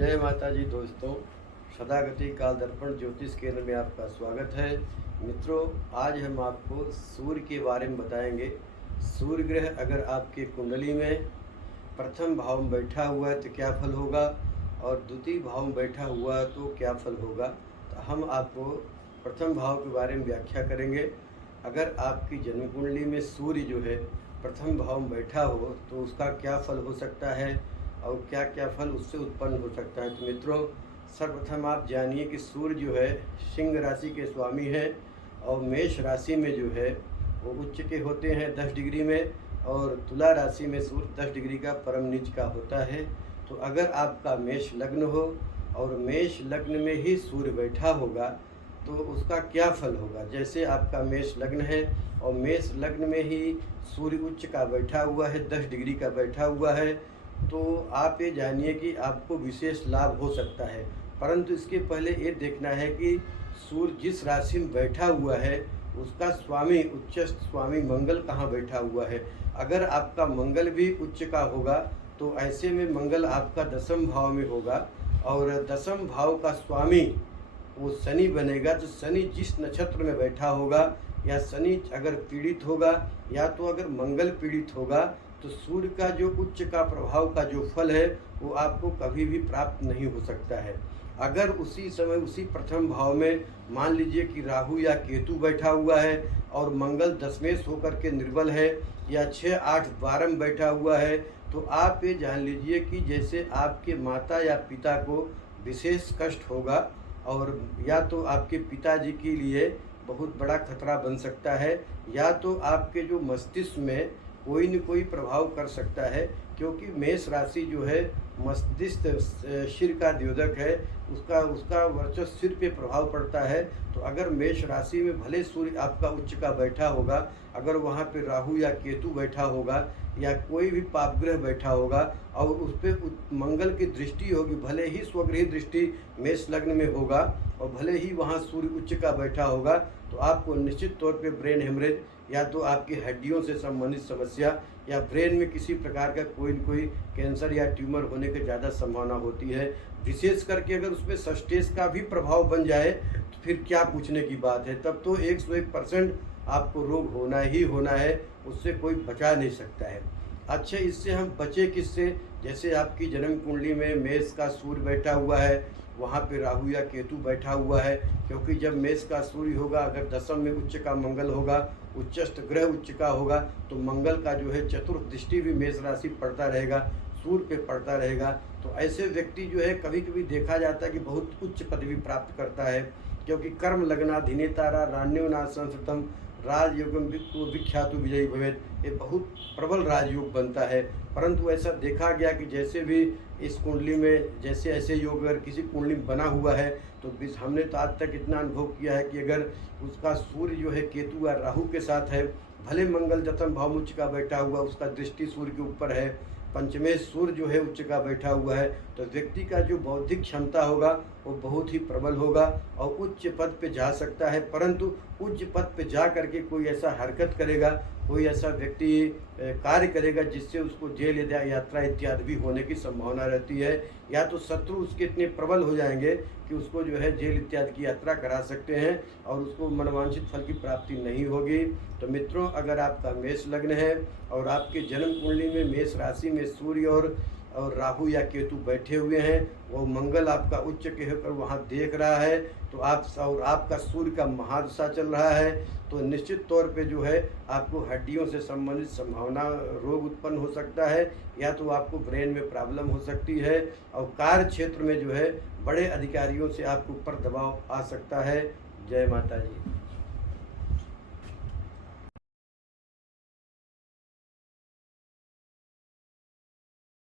जय माता जी दोस्तों, सदागति काल दर्पण ज्योतिष केंद्र में आपका स्वागत है। मित्रों, आज हम आपको सूर्य के बारे में बताएंगे। सूर्य ग्रह अगर आपके कुंडली में प्रथम भाव में बैठा हुआ है तो क्या फल होगा, और द्वितीय भाव में बैठा हुआ है तो क्या फल होगा। तो हम आपको प्रथम भाव के बारे में व्याख्या करेंगे। अगर आपकी जन्म कुंडली में सूर्य जो है प्रथम भाव में बैठा हो तो उसका क्या फल हो सकता है और क्या क्या फल उससे उत्पन्न हो सकता है। तो मित्रों, सर्वप्रथम आप जानिए कि सूर्य जो है सिंह राशि के स्वामी हैं और मेष राशि में जो है वो उच्च के होते हैं 10 डिग्री में, और तुला राशि में सूर्य 10 डिग्री का परम नीच का होता है। तो अगर आपका मेष लग्न हो और मेष लग्न में ही सूर्य बैठा होगा तो उसका क्या फल होगा। जैसे आपका मेष लग्न है और मेष लग्न में ही सूर्य उच्च का बैठा हुआ है, 10 डिग्री का बैठा हुआ है, तो आप ये जानिए कि आपको विशेष लाभ हो सकता है। परंतु इसके पहले ये देखना है कि सूर्य जिस राशि में बैठा हुआ है उसका स्वामी उच्चस्थ स्वामी मंगल कहाँ बैठा हुआ है। अगर आपका मंगल भी उच्च का होगा तो ऐसे में मंगल आपका 10वें भाव में होगा और 10वें भाव का स्वामी वो शनि बनेगा। तो शनि जिस नक्षत्र में बैठा होगा या शनि अगर पीड़ित होगा या तो अगर मंगल पीड़ित होगा तो सूर्य का जो उच्च का प्रभाव का जो फल है वो आपको कभी भी प्राप्त नहीं हो सकता है। अगर उसी समय उसी प्रथम भाव में मान लीजिए कि राहु या केतु बैठा हुआ है और मंगल दशमेश होकर के निर्बल है या 6, 8, 12 में बैठा हुआ है, तो आप ये जान लीजिए कि जैसे आपके माता या पिता को विशेष कष्ट होगा और या तो आपके पिताजी के लिए बहुत बड़ा खतरा बन सकता है, या तो आपके जो मस्तिष्क में कोई न कोई प्रभाव कर सकता है, क्योंकि मेष राशि जो है मस्तिष्क सिर का द्योतक है, उसका वर्चस्व सिर पे प्रभाव पड़ता है। तो अगर मेष राशि में भले सूर्य आपका उच्च का बैठा होगा, अगर वहाँ पे राहु या केतु बैठा होगा या कोई भी पापग्रह बैठा होगा और उस पर मंगल की दृष्टि होगी, भले ही स्वगृह दृष्टि मेष लग्न में होगा और भले ही वहाँ सूर्य उच्च का बैठा होगा, तो आपको निश्चित तौर पे ब्रेन हेमरेज या तो आपकी हड्डियों से संबंधित समस्या या ब्रेन में किसी प्रकार का कोई न कोई कैंसर या ट्यूमर होने की ज़्यादा संभावना होती है। विशेष करके अगर उसमें सस्टेज का भी प्रभाव बन जाए तो फिर क्या पूछने की बात है, तब तो 101% आपको रोग होना ही होना है, उससे कोई बचा नहीं सकता है। अच्छा, इससे हम बचे किससे। जैसे आपकी जन्म कुंडली में मेष का सूर्य बैठा हुआ है, वहाँ पे राहु या केतु बैठा हुआ है, क्योंकि जब मेष का सूर्य होगा अगर 10वें में उच्च का मंगल होगा, उच्चस्थ ग्रह उच्च का होगा, तो मंगल का जो है चतुर्थ दृष्टि भी मेष राशि पड़ता रहेगा, सूर्य पे पड़ता रहेगा। तो ऐसे व्यक्ति जो है कभी कभी देखा जाता है कि बहुत उच्च पदवी प्राप्त करता है, क्योंकि कर्म लगनाधीने तारा रान्यो ना संस्कृतम राजयोगम विख्यातु विजयी भवेत, ये बहुत प्रबल राजयोग बनता है। परंतु ऐसा देखा गया कि जैसे भी इस कुंडली में जैसे ऐसे योग अगर किसी कुंडली में बना हुआ है तो हमने तो आज तक इतना अनुभव किया है कि अगर उसका सूर्य जो है केतु या राहु के साथ है, भले मंगल 10वें भाव उच्च का बैठा हुआ, उसका दृष्टि सूर्य के ऊपर है, पंचमेश सूर्य जो है उच्च का बैठा हुआ है, तो व्यक्ति का जो बौद्धिक क्षमता होगा वो बहुत ही प्रबल होगा और उच्च पद पे जा सकता है। परंतु उच्च पद पे जा करके कोई ऐसा हरकत करेगा, कोई ऐसा व्यक्ति कार्य करेगा जिससे उसको जेल या यात्रा इत्यादि भी होने की संभावना रहती है, या तो शत्रु उसके इतने प्रबल हो जाएंगे कि उसको जो है जेल इत्यादि की यात्रा करा सकते हैं और उसको मनवांछित फल की प्राप्ति नहीं होगी। तो मित्रों, अगर आपका मेष लग्न है और आपके जन्म कुंडली में मेष राशि में सूर्य और राहु या केतु बैठे हुए हैं, वो मंगल आपका उच्च के होकर वहाँ देख रहा है, तो आपका सूर्य का महादशा चल रहा है, तो निश्चित तौर पे जो है आपको हड्डियों से संबंधित संभावना रोग उत्पन्न हो सकता है, या तो आपको ब्रेन में प्रॉब्लम हो सकती है और कार्य क्षेत्र में जो है बड़े अधिकारियों से आपके ऊपर दबाव आ सकता है। जय माता जी।